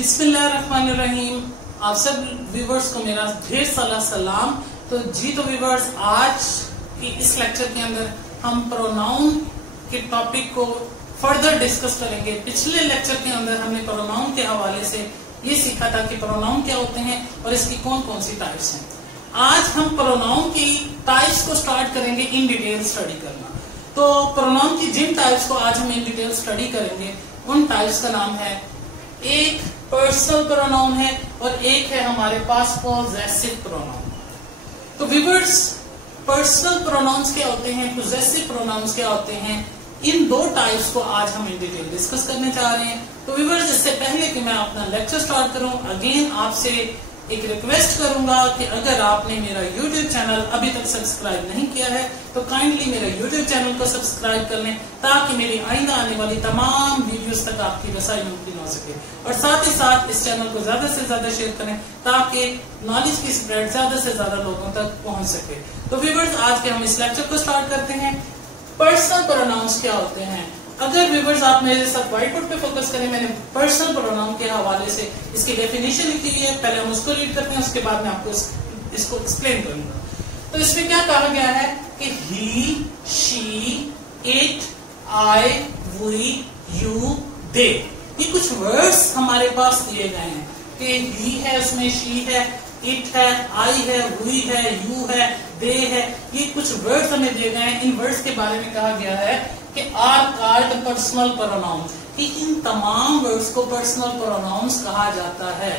बिस्मिल्लाहिर्रहमानिर्रहीम। आप सब व्यूवर्स को मेरा ढेर सारा सलाम। तो व्यूवर्स, आज की इस लेक्चर के अंदर हम प्रोनाउन के टॉपिक को फर्दर डिस्कस करेंगे। पिछले लेक्चर के अंदर हमने प्रोनाउन के हवाले से ये सीखा था कि प्रोनाउन क्या होते हैं और इसकी कौन कौन सी टाइप्स हैं। आज हम प्रोनाउन की टाइप्स को स्टार्ट करेंगे इन डिटेल स्टडी करना। तो प्रोनाउन की जिन टाइप्स को आज हम इन डिटेल स्टडी करेंगे उन टाइप्स का नाम है, एक पर्सनल प्रोनाउन है और एक है हमारे पास पॉजेसिव प्रोनाउन। तो व्यूअर्स, पर्सनल प्रोनाउंस क्या होते हैं, पॉजेसिव प्रोनाउंस क्या होते हैं, इन दो टाइप्स को आज हम इन डिटेल डिस्कस करने जा रहे हैं। तो व्यूअर्स, इससे पहले कि मैं अपना लेक्चर स्टार्ट करूं, अगेन आपसे एक रिक्वेस्ट करूंगा कि अगर आपने मेरा YouTube चैनल अभी तक सब्सक्राइब नहीं किया है तो काइंडली मेरा YouTube चैनल को सब्सक्राइब कर लें ताकि मेरी आइंदा आने वाली तमाम वीडियोस तक आपकी रसाई मुमकिन हो सके। और साथ ही साथ इस चैनल को ज्यादा से ज्यादा शेयर करें ताकि नॉलेज की स्प्रेड ज्यादा से ज्यादा लोगों तक पहुंच सके। तो व्यूअर्स, आज के हम इस लेक्चर को स्टार्ट करते हैं। पर्सनल प्रोनाउंस क्या होते हैं। अगर व्यूअर्स आप मेरे साथ व्हाइट बोर्ड पे फोकस करें, मैंने पर्सनल प्रोनाउन के हवाले से इसकी डेफिनेशन लिखी हुई है। पहले हम उसको रीड करते हैं, उसके बाद मैं आपको इसको एक्सप्लेन करूंगा। तो इसमें क्या कहा गया है कि he, she, it, I, we, you, they, ये कुछ वर्ड्स हमारे पास दिए गए हैं कि ही है, उसमें शी है, इट है, आई है, वी है, यू है, दे है। ये कुछ वर्ड्स हमें दिए गए हैं। इन वर्ड्स के बारे में कहा गया है कि आर कॉल्ड पर्सनल प्रोनाउन, कि इन तमाम वर्ड्स को पर्सनल प्रोनाउंस कहा जाता है।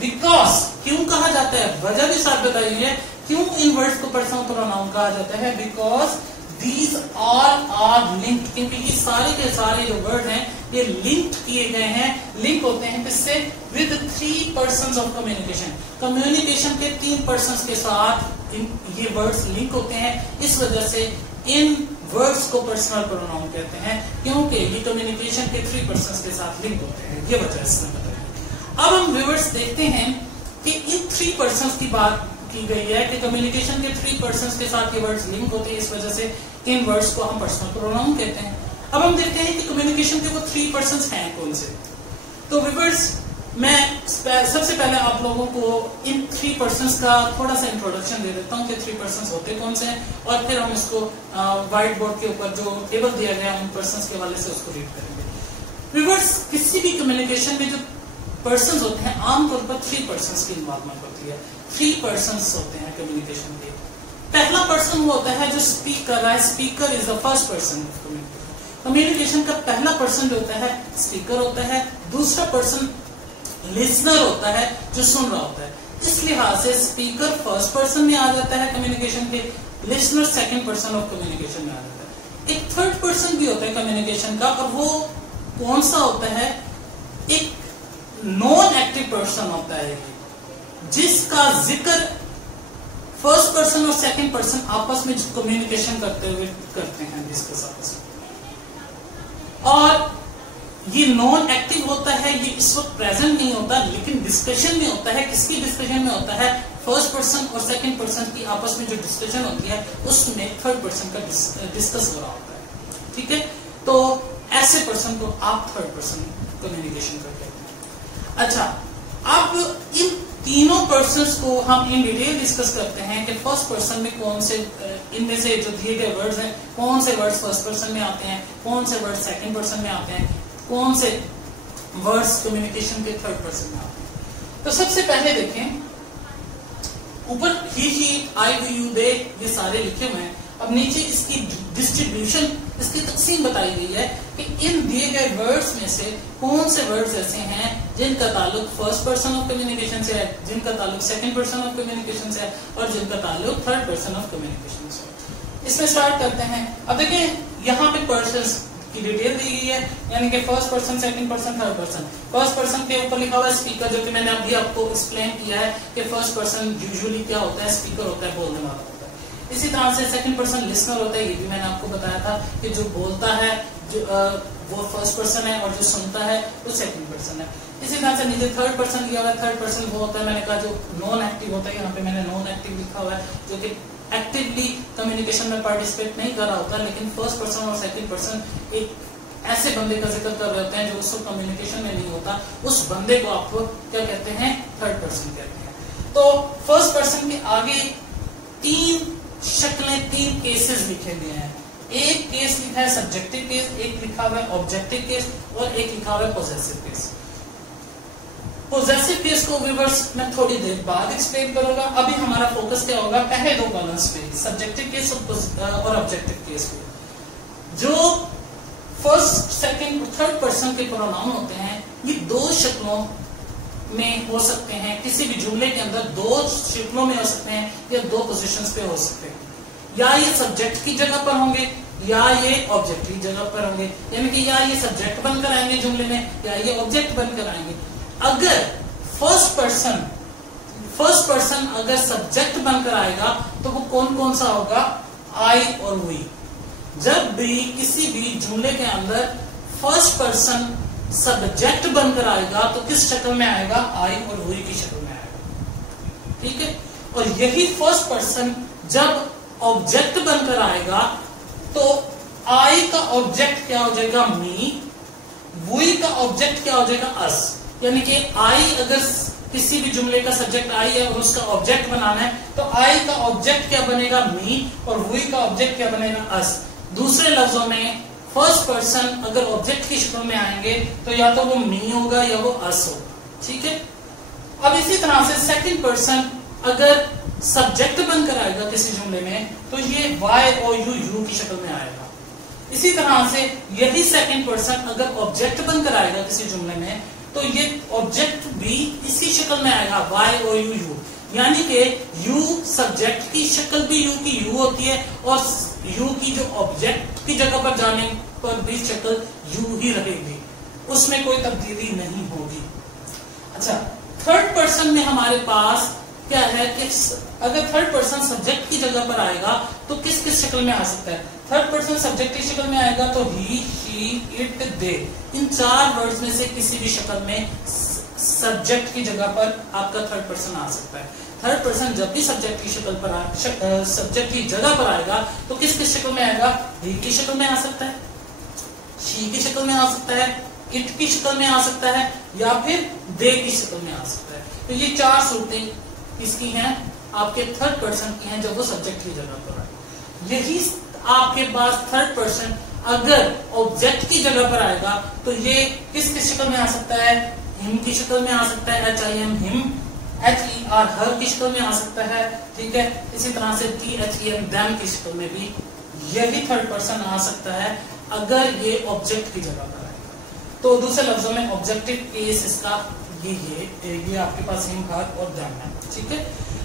बिकॉज, क्यों कहा जाता है, वजह भी साथ बताई है क्यों इन वर्ड्स को पर्सनल प्रोनाउन कहा जाता है। बिकॉज दीज आर लिंक्ड, क्योंकि ये सारे के सारे जो वर्ड हैं ये लिंक्ड किए गए हैं। लिंक होते हैं किससे, with 3 persons of communication. Communication के 3 पर्सन्स के साथ ये वर्ड्स लिंक होते हैं। इस वजह से इन वर्ड्स को पर्सनल प्रोनाउन कहते हैं, क्योंकि ये कम्युनिकेशन के 3 पर्सन्स के साथ लिंक होते हैं। ये वजह इसमें बताया। अब हम व्यूअर्स देखते हैं कि इन 3 पर्सन्स की बात की गई है कि कम्युनिकेशन के 3 पर्सन्स के साथ ये वर्ड्स लिंक होते हैं। इस वजह से इन वर्ड्स को हम पर्सनल प्रोनाउन कहते हैं। अब हम देखते हैं कि कम्युनिकेशन के वो 3 पर्सन्स हैं कौन से। तो व्यूअर्स, मैं सबसे पहले आप लोगों को इन 3 पर्सन्स का थोड़ा सा इंट्रोडक्शन दे देता हूं कि 3 पर्सन्स होते कौन से हैं, और फिर हम इसको व्हाइट बोर्ड के ऊपर जो टेबल दिया गया उन पर्सन्स के हवाले से उसको रीड करेंगे। व्यूअर्स, किसी भी कम्युनिकेशन में जो पर्सन्स होते हैं आमतौर पर 3 पर्सन्स की इन्वॉल्वमेंट होती है। 3 पर्सन्स होते हैं कम्युनिकेशन के। पहला पर्सन वो होता है जो स्पीक कर रहा है। Speaker is the first person of communication. Communication का पहला पर्सन जो होता है स्पीकर होता है। दूसरा पर्सन लिसनर होता है जो सुन रहा होता है। इस लिहाज से स्पीकर फर्स्ट पर्सन में आ जाता है कम्युनिकेशन के, listener second person of communication में आ जाता है। एक थर्ड पर्सन भी होता है कम्युनिकेशन का, और वो कौन सा होता है, एक नॉन एक्टिव पर्सन होता है जिसका जिक्र फर्स्ट पर्सन और सेकंड पर्सन आपस में कम्युनिकेशन करते हुए करते हैं, डिस्कस आपस में। और ये नॉन एक्टिव होता है, ये इस वक्त प्रेजेंट नहीं होता, लेकिन डिस्कशन में होता है। किसकी डिस्कशन में होता है, फर्स्ट पर्सन और सेकंड पर्सन की आपस में जो डिस्कशन होती है उसमें थर्ड पर्सन का डिस्कस हो रहा होता है। ठीक है, तो ऐसे पर्सन को आप थर्ड पर्सन कम्युनिकेशन करते हैं। अच्छा, अब इन तीनों पर्सन्स को हम इन डिटेल डिस्कस करते हैं कि फर्स्ट पर्सन में कौन से, इनमें से जो दिए गए वर्ड्स हैं, कौन से वर्ड्स फर्स्ट पर्सन में आते हैं, कौन से वर्ड्स सेकंड पर्सन में आते हैं, कौन से वर्ड्स कम्युनिकेशन के थर्ड पर्सन में आते हैं। तो सबसे पहले देखें, ऊपर ही, आई, वी, यू, दे, ये सारे लिखे हुए हैं। अब नीचे इसकी डिस्ट्रीब्यूशन, इसकी तकसीम बताई गई है कि इन दिए गए वर्ड्स में से कौन से वर्ड्स ऐसे हैं जिनका ताल्लुक फर्स्ट पर्सन ऑफ कम्युनिकेशन से है, जिनका ताल्लुक सेकंड पर्सन ऑफ कम्युनिकेशन से है, और जिनका ताल्लुक थर्ड पर्सन ऑफ कम्युनिकेशन से है। इसमें स्टार्ट करते हैं। अब देखिए, यहाँ पे पर्सन्स की डिटेल दी गई है, यानी कि first person, second person, third person. First person के ऊपर लिखा हुआ है स्पीकर, जो कि मैंने अभी आपको एक्सप्लेन किया है कि फर्स्ट पर्सन यूजुअली क्या होता है, स्पीकर होता है, बोलने वाला होता है। इसी तरह से सेकंड पर्सन लिसनर होता है, ये भी मैंने आपको बताया था कि जो बोलता है जो वो फर्स्ट पर्सन है, और जो सुनता है वो सेकंड पर्सन है। इसी तरह से नीचे थर्ड पर्सन लिखा हुआ है। थर्ड पर्सन वो होता है, मैंने कहा जो नॉन एक्टिव होता है, यहाँ पे मैंने नॉन एक्टिव लिखा हुआ है, जो कि एक्टिवली कम्युनिकेशन में पार्टिसिपेट नहीं कर रहा होता, लेकिन फर्स्ट पर्सन और सेकंड पर्सन एक ऐसे बंदे का जिक्र कर रहे होते हैं जो उसको कम्युनिकेशन में नहीं होता, उस बंदे को आप क्या कहते हैं, थर्ड पर्सन कहते हैं। तो फर्स्ट पर्सन के आगे तीन शक्लें, तीन केसेस लिखे गए हैं। एक केस लिखा है सब्जेक्टिव केस, एक लिखा हुआ है ऑब्जेक्टिव केस और एक लिखा हुआ है पोजेसिव केस। पोजेसिव केस को व्यूअर्स मैं थोड़ी देर बाद एक्सप्लेन करूंगा। अभी हमारा फोकस क्या होगा, पहले दो कॉलम्स पे, सब्जेक्टिव केस और ऑब्जेक्टिव केस पे। जो फर्स्ट, सेकंड और थर्ड पर्सन के प्रोनाउन होते हैं, ये दो शक्लों में हो सकते हैं, किसी भी जुमले के अंदर दो शक्लों में हो सकते हैं या दो पोजीशंस पे हो सकते हैं। या ये सब्जेक्ट की जगह पर होंगे या ये ऑब्जेक्ट की जगह पर होंगे, यानी कि या ये सब्जेक्ट बनकर आएंगे जुमले में या ये ऑब्जेक्ट बनकर आएंगे। अगर फर्स्ट पर्सन अगर सब्जेक्ट बनकर आएगा तो वो कौन कौन सा होगा, आई और वी। जब भी किसी भी जुमले के अंदर फर्स्ट पर्सन सब्जेक्ट बनकर आएगा तो किस शक्ल में आएगा, आई और वी की शक्ल में आएगा। ठीक है, और यही फर्स्ट पर्सन जब ऑब्जेक्ट बनकर आएगा तो आई का ऑब्जेक्ट क्या हो जाएगा, मी, वी का ऑब्जेक्ट क्या हो जाएगा, अस। यानी कि आई अगर किसी भी जुमले का सब्जेक्ट आई है और उसका ऑब्जेक्ट बनाना है तो आई का ऑब्जेक्ट क्या बनेगा, मी, और वी का ऑब्जेक्ट क्या बनेगा, अस। दूसरे लफ्जों में फर्स्ट पर्सन अगर ऑब्जेक्ट की शक्ल में आएंगे तो या तो वो मी होगा या वो अस होगा। ठीक है, अब इसी तरह से सेकंड पर्सन अगर सब्जेक्ट बनकर आएगा किसी जुमले में तो ये वाई और यू की शक्ल में आएगा। इसी तरह से यही सेकंड पर्सन अगर ऑब्जेक्ट बनकर आएगा किसी जुमले में तो ये ऑब्जेक्ट भी इसी शक्ल में आएगा, वाई और यू। यानी कि यू सब्जेक्ट की शक्ल भी यू की यू होती है और यू की जो ऑब्जेक्ट की जगह पर जाने पर भी शक्ल यू ही रहेगी, उसमें कोई तब्दीली नहीं होगी। अच्छा, थर्ड पर्सन में हमारे पास क्या है कि अगर थर्ड पर्सन सब्जेक्ट की जगह पर आएगा तो किस किस शक्ल में आ सकता है। थर्ड पर्सन सब्जेक्ट की शक्ल में आएगा तो ही, शी, इट, दे, इन चार वर्ड्स में से किसी भी शक्ल में सब्जेक्ट की जगह पर आपका थर्ड पर्सन आ सकता है। थर्ड पर्सन जब भी सब्जेक्ट की शक्ल पर सब्जेक्ट की जगह पर आएगा तो किस किस शक्ल में आएगा, ही की शक्ल में आ सकता है, शी की शक्ल में आ सकता है, इट की शक्ल में आ सकता है या फिर दे की शक्ल में आ सकता है। तो ये चार सूरतें किसकी हैं, आपके थर्ड पर्सन की हैं जब वो सब्जेक्ट की जगह पर आए। यही आपके पास थर्ड पर्सन अगर ऑब्जेक्ट की जगह पर आएगा तो ये किस किस शक्ल में आ सकता है, हिम की शक्ल में आ सकता है, HIM हिम, HER हर की शक्ल में आ सकता है। ठीक है, इसी तरह से THEM them की शक्ल में भी यही थर्ड पर्सन आ सकता है अगर ये ऑब्जेक्ट की जगह पर आएगा। तो दूसरे लफ्जों में ऑब्जेक्टिव केस इसका ये आपके पास हिम, हर और them है। ठीक है,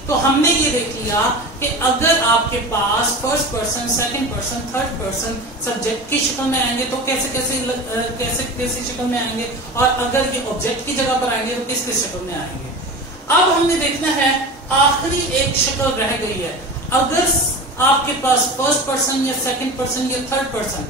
तो हमने ये देख लिया कि अगर आपके पास first person, second person, third person subject की शक्ल में आएंगे तो कैसे कैसे शक्ल में आएंगे, और अगर ये ऑब्जेक्ट की जगह पर आएंगे तो किस किस शक्ल में आएंगे। अब हमने देखना है आखिरी एक शक्ल रह गई है। अगर आपके पास फर्स्ट पर्सन या सेकंड पर्सन या थर्ड पर्सन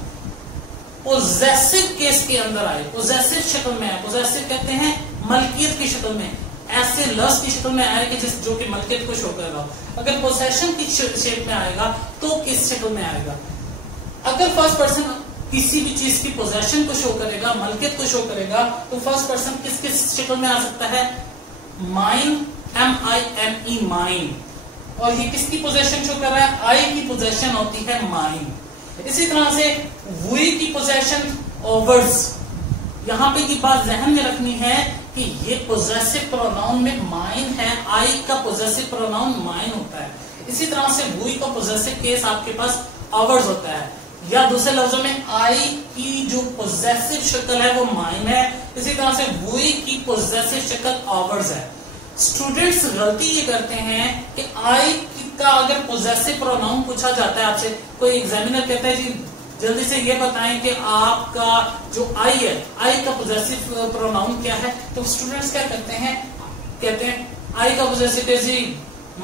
पोजेसिव केस के अंदर आए, पोजेसिव शक्ल में आए, पोजेसिव कहते हैं मलकियत की शक्ल में, ऐसे लफ्ज की शक्ल में आए कि जो कि मलकियत को शो कर रहा हो। अगर पोसेशन की शेप में आएगा तो किस शक्ल में आएगा। अगर फर्स्ट पर्सन किसी भी चीज की पोजेशन को शो करेगा, मलकियत को शो करेगा, तो फर्स्ट पर्सन किस किस शक्ल में आ सकता है, माइन, MINE, माइन। और ये किसकी पोजेशन शो कर रहा है, आई की पोजेशन होती है माइन। इसी तरह से वी की पोजेशन ओवर्स। यहां पे की बात ध्यान में रखनी है कि ये पोजेसिव प्रोनाउन में माइन है, आई का पोजेसिव प्रोनाउन माइन होता है। इसी तरह से वी का पोजेसिव केस आपके पास आवर्स होता है, या दूसरे लफ्जों में आई की जो पोजेसिव शक्ल है वो माइन है, इसी तरह से वी की पोजेसिव शक्ल आवर्स है। स्टूडेंट्स गलती ये करते हैं कि आई का अगर पोजेसिव प्रोनाउन पूछा जाता है आपसे, कोई एग्जामिनर कहता है जी जल्दी से ये बताएं कि आपका जो आई है, आई का पोजेसिव प्रोनाउन क्या है, तो स्टूडेंट्स क्या करते हैं, कहते हैं आई का पोजेसिव केस जी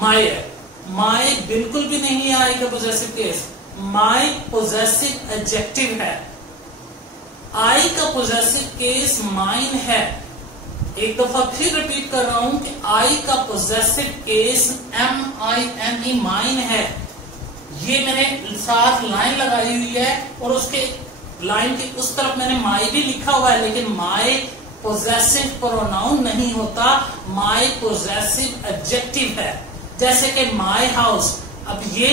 माई है। माई बिल्कुल भी नहीं है आई का पोजेसिव केस, माई पोजेसिव एडजेक्टिव है। आई का पोजेसिव केस माइन है। एक दफा फिर रिपीट कर रहा हूं कि आई का पोजेसिव केस MINE माइन है। ये मैंने साथ लाइन लगाई हुई है और उसके लाइन के उस तरफ मैंने माई भी लिखा हुआ है, लेकिन माई पोजेसिव प्रोनाउन नहीं होता, माई पोजेसिव एडजेक्टिव है। जैसे कि माई हाउस, अब ये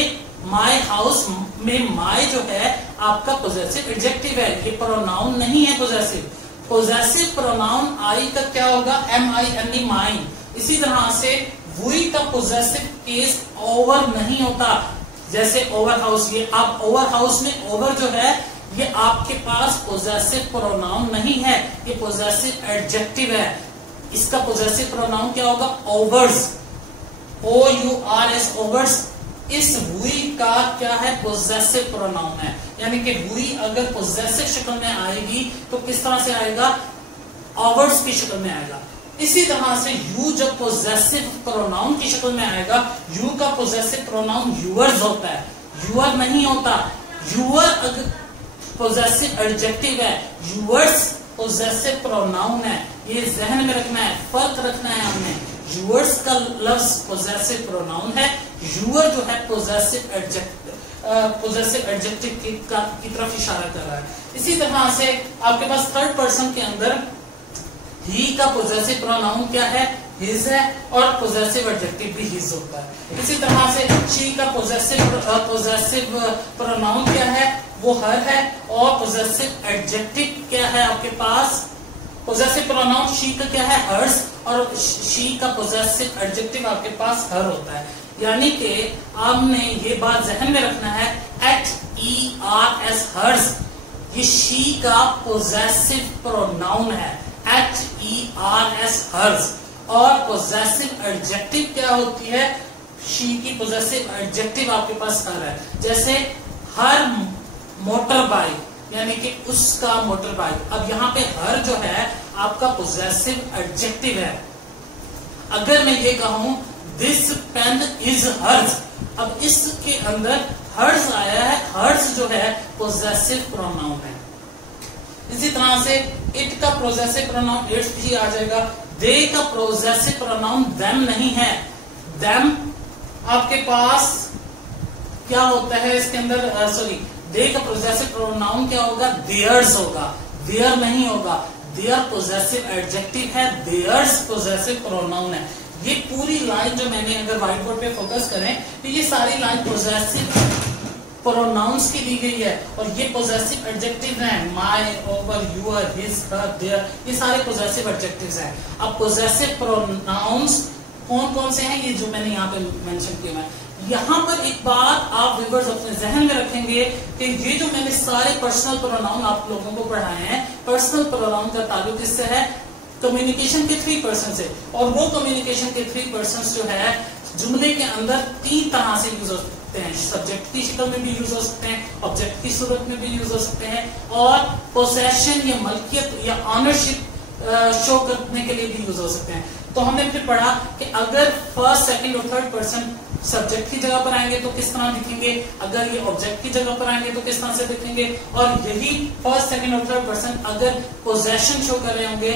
माई हाउस में माई जो है आपका पोजेसिव एडजेक्टिव है, ये प्रोनाउन नहीं है पोजेसिव। पोजेसिव प्रोनाउन आई का क्या होगा, MINE, माइन। इसी तरह से वी का पोजेसिव केस ओवर नहीं होता, जैसे ओवर हाउस, ये आप ओवर हाउस में ओवर जो है ये आपके पास पोजेसिव प्रोनाउन नहीं है, ये पोजेसिव एडजेक्टिव है। इसका पोजेसिव प्रोनाउन क्या होगा, ओवर्स, OURS, ओवर्स। इस वी का क्या है, पोजेसिव प्रोनाउन है, यानी कि वी अगर पोजेसिव शक्ल में आएगी तो किस तरह से आएगा, ओवर्स की शक्ल में आएगा। इसी तरह से यू जब पोजेसिव प्रोनाउन की शक्ल में आएगा, यू का पोजेसिव प्रोनाउन यूअर्स होता है, यूअर नहीं होता। यूअर अगर पोजेसिव एडजेक्टिव है, यूअर्स पोजेसिव प्रोनाउन है, ये जहन में रखना है, फर्क रखना है हमने। यूअर्स का लफ्ज पोजेसिव प्रोनाउन है, यूअर जो है पोजेसिव एडजेक्टिव की तरफ इशारा कर रहा है। इसी तरह से आपके पास थर्ड पर्सन के अंदर ही का पोजेसिव प्रोनाउन क्या है, हिज है, और पोजेसिव एडजेक्टिव भी हिज होता है। इसी तरह से शी का पोजेसिव प्रोनाउन क्या है, वो हर है, और पोजेसिव एडजेक्टिव क्या है आपके पास, पोजेसिव प्रोनाउन शी का क्या है, हर्स, और शी का पोजेसिव एडजेक्टिव आपके पास हर होता है। यानी कि आपने ये बात जहन में रखना है, HERS, हर्स, ये शी का पोजेसिव प्रोनाउन है, HERS, हर्स। और पोजेसिव एडजेक्टिव क्या होती है, शी की पोजेसिव एडजेक्टिव आपके पास हर है। जैसे हर मोटर बाइक, यानी कि उसका मोटर बाइक। अब यहाँ पे हर जो है आपका पोजेसिव एडजेक्टिव है। अगर मैं ये कहूं दिस पेन इज हर्स, अब इसके अंदर हर्स आया है, हर्स जो है पोजेसिव प्रोनाउन है। इसी तरह से इट का पोजेसिव प्रोनाउन इट्स भी आ जाएगा। दे का पोजेसिव प्रोनाउन देम नहीं है, देम आपके पास क्या होता है इसके अंदर, सॉरी, दे का पोजेसिव प्रोनाउन क्या होगा, देयर्स होगा, देयर नहीं होगा। देयर पोजेसिव एडजेक्टिव है, देयर्स पोजेसिव प्रोनाउन है। ये पूरी लाइन जो मैंने अगर व्हाइट बोर्ड पे फोकस करें तो ये सारी लाइन पोजेसिव प्रोनाउंस की दी गई है, और ये पोजेसिव एडजेक्टिव हैं, my, our, your, his, her, their, ये सारे पोजेसिव एडजेक्टिव्स हैं। अब पोजेसिव प्रोनाउंस कौन कौन से हैं, ये जो मैंने यहाँ पे मेंशन किया है। यहाँ पर एक बात आप व्यूअर्स अपने जहन में रखेंगे कि ये जो मैंने सारे पर्सनल प्रोनाउन आप लोगों को पढ़ाए हैं, पर्सनल प्रोनाउन का ताल्लुक इससे है कम्युनिकेशन के 3 पर्सन से, और वो कम्युनिकेशन के 3 पर्सन जो है जुमले के अंदर 3 तरह से यूज हो सकते हैं। सब्जेक्ट की शक्ल में भी यूज हो सकते हैं, ऑब्जेक्ट की सूरत में भी यूज हो सकते हैं, और पोसेशन या मलकियत या ऑनरशिप शो करने के लिए भी यूज हो सकते हैं। तो हमने फिर पढ़ा कि अगर फर्स्ट, सेकंड और थर्ड पर्सन सब्जेक्ट की जगह पर आएंगे तो किस तरह दिखेंगे, अगर ये ऑब्जेक्ट की जगह पर आएंगे तो किस तरह से दिखेंगे, और यही फर्स्ट, सेकंड और थर्ड पर्सन अगर पोजेशन शो कर रहे होंगे,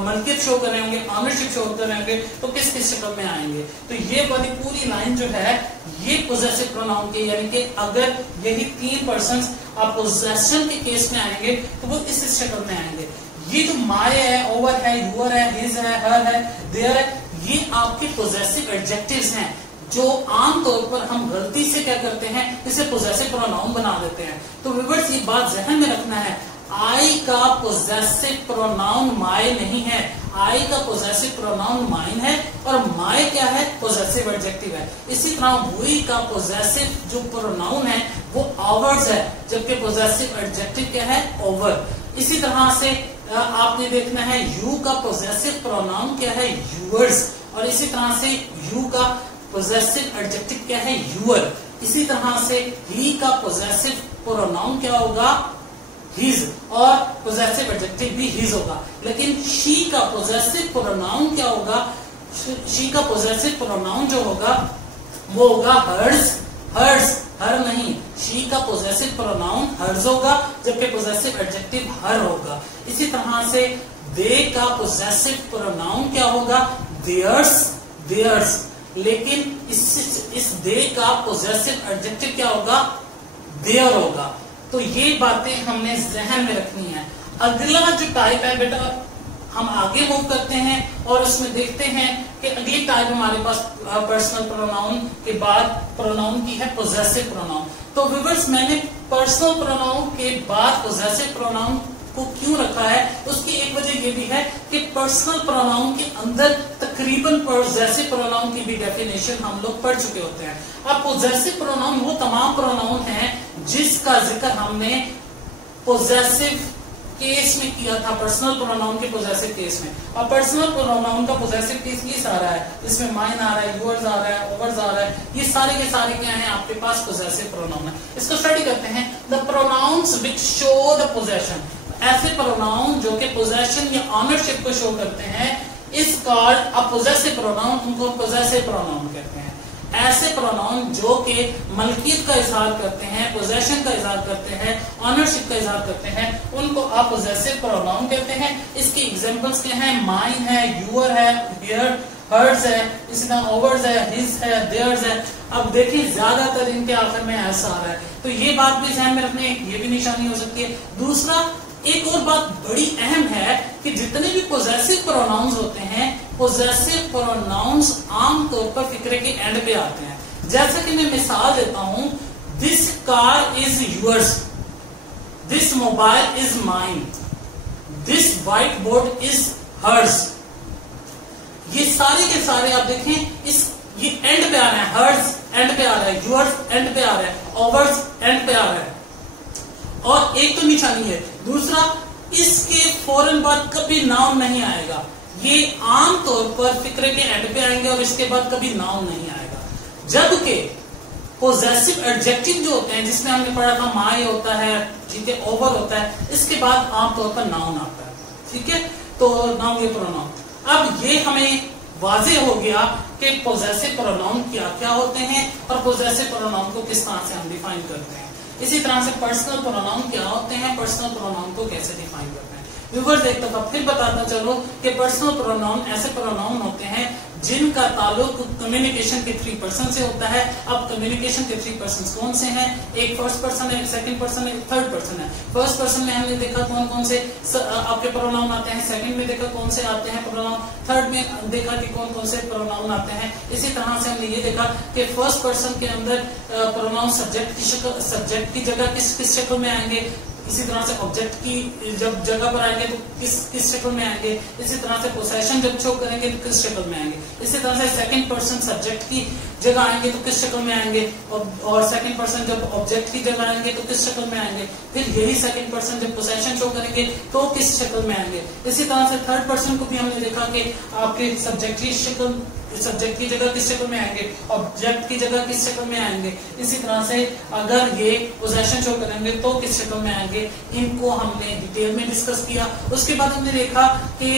मलकियत शो कर रहे होंगे, ऑनरशिप शो कर रहे होंगे, तो किस किस शक्ल में आएंगे। तो ये वाली पूरी लाइन जो है ये पोजेसिव प्रोनाउन के, यानी कि अगर यही 3 पर्सन आप पोजेशन के केस में आएंगे तो वो इस शक्ल में आएंगे। ये जो माय है, ओवर है, यूअर है, हिज है, हर है, देयर है, ये आपके पोजेसिव एडजेक्टिव्स हैं जो आमतौर पर हम गलती से क्या करते हैं, इसे पोजेसिव प्रोनाउन बना देते हैं। तो व्यूअर्स ये बात ज़हन में रखना है, आई का पोजेसिव प्रोनाउन माय नहीं है, आई का पोजेसिव प्रोनाउन माइन है, और माय क्या है, पोजेसिव एडजेक्टिव है। इसी तरह वी का पोजेसिव जो प्रोनाउन है वो आवर्स है, जबकि पोजेसिव एडजेक्टिव क्या है, ओवर। इसी तरह से आपने देखना है यू का पोजेसिव प्रोनाउन क्या है, यूअर्स, और इसी तरह से यू का पोजेसिव एडजेक्टिव क्या है, यूअर। इसी तरह से ही का पोजेसिव प्रोनाउन क्या होगा, हिज, और पोजेसिव एडजेक्टिव भी हिज होगा। लेकिन शी का पोजेसिव प्रोनाउन क्या होगा, शी का पोजेसिव प्रोनाउन जो होगा वो होगा हर्स, हर्स, हर नहीं। शी का पोजेसिव प्रोनाउन हर्स होगा, जबकि पोजेसिव एडजेक्टिव हर होगा। इसी तरह से दे का पोजेसिव प्रोनाउन क्या होगा, देयर्स, देयर्स, लेकिन इस दे का पोजेसिव एडजेक्टिव क्या होगा, देयर होगा। तो ये बातें हमने जहन में रखनी है। अगला जो टाइप है बेटा, हम आगे मूव करते हैं और उसमें देखते हैं कि अगली टाइप हमारे पास पर्सनल प्रोनाउन के बाद प्रोनाउन की है पोजेसिव प्रोनाउन। तो व्यूअर्स, मैंने पर्सनल प्रोनाउन के बाद पोजेसिव प्रोनाउन को क्यों रखा है, उसकी एक वजह यह भी है कि पर्सनल प्रोनाउन के अंदर तकरीबन पोजेसिव प्रोनाउन की भी डेफिनेशन हम लोग पढ़ चुके होते हैं। अब पोजेसिव प्रोनाउन वो तमाम प्रोनाउन हैं जिसका जिक्र हमने पोजेसिव केस में किया था, पर्सनल प्रोनाउन के पोजेसिव केस में। और पर्सनल प्रोनाउन का पोजेसिव केस ये सारा है, इसमें माइन आ रहा है, यूअर्स आ रहा है, ओवर्स आ रहा है, ये सारे के सारे क्या हैं आपके पास पोजेसिव प्रोनाउन है। इसको स्टडी करते हैं। The pronounce which show the possession, ऐसे प्रोनाउन जो कि पोजेशन या ऑनरशिप को शो करते हैं, is called a possessive pronoun, उनको पोजेसिव प्रोनाउन कहते हैं। ऐसे प्रोनाउन जो कि मलकियत का इजहार करते हैं, पोजेशन का इजहार करते हैं, ऑनरशिप का इजहार करते हैं, उनको आप पोजेसिव प्रोनाउन कहते हैं। इसकी एग्जांपल्स क्या हैं? माइन है, यूअर है, हियर, हर्स है, इसी तरह ओवर्स है, हिज है, देयर्स है। अब देखिए ज्यादातर इनके आखिर में ऐसा आ रहा है, तो ये बात भी ध्यान में रखनी है, ये भी निशानी हो सकती है। दूसरा, एक और बात बड़ी अहम है कि जितने भी पोजेसिव प्रोनाउंस होते हैं, पोजेसिव प्रोनाउंस आमतौर पर फिक्रे के एंड पे आते हैं। जैसा कि मैं मिसाल देता हूं, this car is yours, this mobile is mine, this white board is hers. ये सारे के सारे आप देखें, ये एंड पे आ रहा है, हर्स एंड पे आ रहा है, यूअर्स एंड पे आ रहा है, ओवर्स एंड पे आ रहा है। और एक तो निशानी है। दूसरा, इसके फौरन बाद कभी नाउन नहीं आएगा, ये आमतौर पर फिक्रे के एंड पे आएंगे और इसके बाद कभी नाउन नहीं आएगा। जबकि पोजेसिव एडजेक्टिव जो होते हैं, जिसमें हमने पढ़ा था माई होता है, ठीक है, ओवर होता है, इसके बाद आमतौर पर नाउन आता है, ठीक है। तो नाउन ये प्रोनाउन, अब ये हमें वाज़ेह हो गया कि पोजेसिव प्रोनाउन क्या क्या होते हैं और पोजेसिव प्रोनाउन को किस तरह से हम डिफाइन करते हैं। इसी तरह से पर्सनल प्रोनाउन क्या होते हैं, पर्सनल प्रोनाउन को कैसे डिफाइन करते हैं। व्यूअर्स, एक दफा फिर बताता चलो कि पर्सनल प्रोनाउन ऐसे प्रोनाउन होते हैं जिनका ताल्लुक कम्युनिकेशन के 3 पर्सन से होता है। अब कम्युनिकेशन के 3 पर्सन कौन से हैं? एक फर्स्ट पर्सन है, एक सेकंड पर्सन है, एक थर्ड पर्सन है। फर्स्ट पर्सन में हमने देखा कौन कौन से आपके प्रोनाउन आते हैं, सेकंड में देखा कौन से आते हैं प्रोनाउन, थर्ड में देखा कि कौन कौन से प्रोनाउन आते हैं। इसी तरह से हमने ये देखा कि फर्स्ट पर्सन के अंदर प्रोनाउन सब्जेक्ट की जगह किस शक्ल में आएंगे, इसी तरह से ऑब्जेक्ट की जब जगह पर आएंगे तो किस शक्ल में आएंगे, इसी तरह से पोसेशन जब शो करेंगे तो किस शक्ल में आएंगे, इसी तरह से सेकंड पर्सन सब्जेक्ट की जगह आएंगे तो किस शक्ल में आएंगे, और सेकंड पर्सन जब ऑब्जेक्ट की जगह आएंगे तो किस शक्ल में आएंगे, फिर यही सेकंड पर्सन जब पोसेशन शो करेंगे तो किस शक्ल में आएंगे। इसी तरह से थर्ड पर्सन को भी हमने देखा कि आपके सब्जेक्ट की जगह किस शक्ल में आएंगे, ऑब्जेक्ट की जगह किस शक्ल में आएंगे, इसी तरह से अगर ये पोजेशन शो करेंगे तो किस शक्ल में आएंगे। इनको हमने डिटेल में डिस्कस किया। उसके बाद हमने देखा कि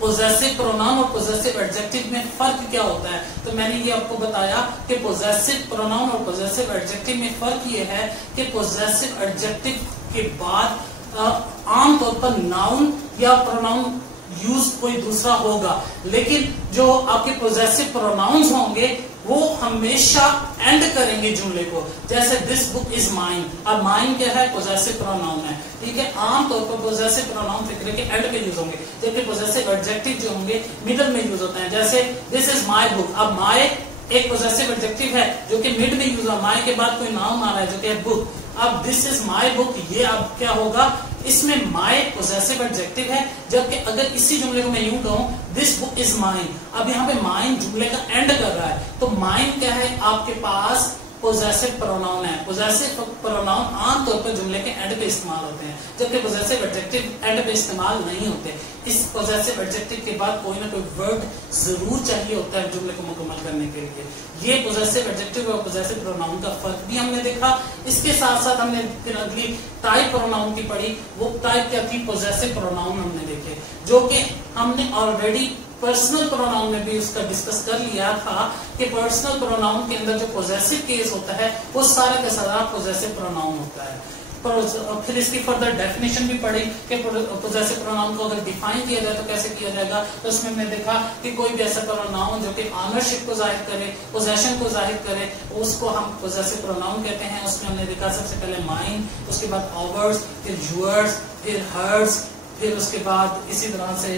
पोजेसिव प्रोनाउन और पोजेसिव एडजेक्टिव में फर्क क्या होता है। तो मैंने ये आपको बताया कि पोजेसिव प्रोनाउन और पोजेसिव एडजेक्टिव में फर्क ये है कि पोजेसिव एडजेक्टिव के बाद आमतौर पर नाउन या प्रोनाउन यूज कोई दूसरा होगा, लेकिन जो आपके पोजेसिव प्रोनाउंस होंगे वो हमेशा एंड करेंगे जुमले को। जैसे दिस बुक इज माइन, अब माइन क्या है? पोजेसिव प्रोनाउन है, ठीक है। आमतौर पर पोजेसिव प्रोनाउन फिक्रे के एंड पे यूज होंगे, जबकि पोजेसिव एडजेक्टिव जो होंगे मिडल में यूज होते हैं। जैसे दिस इज माई बुक, अब माई एक पोजेसिव एडजेक्टिव है जो कि मिड में यूज हुआ, माई के बाद कोई नाउन आ रहा है जो कि है बुक। अब दिस इज माई बुक, ये अब क्या होगा? इसमें माई पोजेसिव एडजेक्टिव है, जबकि अगर इसी जुमले को मैं यूं कहूं दिस बुक इज माइन, अब यहाँ पे माइन जुमले का एंड कर रहा है, तो माइन क्या है? आपके पास पोजेसिव प्रोनाउन है। पोजेसिव प्रोनाउन आमतौर पर जुमले के एंड पे इस्तेमाल होते हैं, जबकि पोजेसिव एडजेक्टिव एंड पे इस्तेमाल नहीं होते। इस पोजेसिव एडजेक्टिव के बाद कोई ना कोई वर्ड जरूर चाहिए होता है जुमले को मुकम्मल करने के लिए। ये पोजेसिव एडजेक्टिव और पोजेसिव प्रोनाउन का फर्क भी हमने देखा। इसके साथ साथ हमने फिर अगली टाइप प्रोनाउन की पढ़ी। वो टाइप क्या थी? पोजेसिव प्रोनाउन हमने देखे, जो कि हमने ऑलरेडी पर्सनल प्रोनाउन में भी उसका डिस्कस कर लिया था कि पर्सनल प्रोनाउन के अंदर जो पोजेसिव केस होता है वो सारा का सारा पोजेसिव प्रोनाउन होता है। फिर इसकी फर्दर डेफिनेशन भी पढ़ी कि पोजेसिव प्रोनाउन को अगर डिफाइन किया जाए तो कैसे किया जाएगा। तो उसमें हमने देखा कि कोई भी ऐसा प्रोनाउन जो कि ऑनरशिप को जाहिर करे, पोजेशन को जाहिर करे, उसको हम पोजेसिव प्रोनाउन कहते हैं। उसमें हमने देखा सबसे पहले माइन, उसके बाद आवर्स, फिर यूअर्स, फिर हर्स, फिर उसके बाद इसी तरह से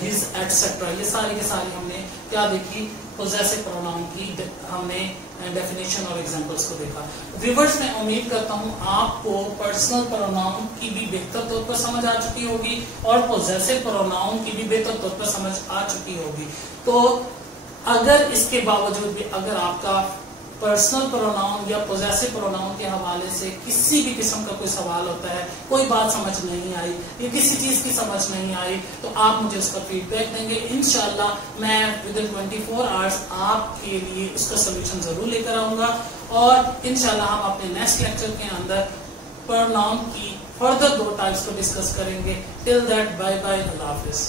हिज एटसेट्रा। ये सारी के सारी हमने क्या देखी, पोजेसिव प्रोनाउन की हमने डेफिनेशन और एग्जांपल्स को देखा। व्यूअर्स, मैं उम्मीद करता हूं आपको पर्सनल प्रोनाउन की भी बेहतर तौर पर समझ आ चुकी होगी और पोजेसिव प्रोनाउन की भी बेहतर तौर पर समझ आ चुकी होगी। तो अगर इसके बावजूद भी अगर आपका पर्सनल प्रोनाउन या पोजेसिव प्रोनाउन के हवाले से किसी भी किस्म का कोई सवाल होता है, कोई बात समझ नहीं आई या किसी चीज की समझ नहीं आई, तो आप मुझे उसका फीडबैक देंगे। इंशाल्लाह मैं विद इन 24 आवर्स आपके लिए उसका सोल्यूशन जरूर लेकर आऊंगा और इंशाल्लाह हम अपने नेक्स्ट लेक्चर के अंदर प्रोनाउन की फर्दर 2 टाइप्स को डिस्कस करेंगे। टिल दैट, बाय बाय, अल्लाह हाफिज।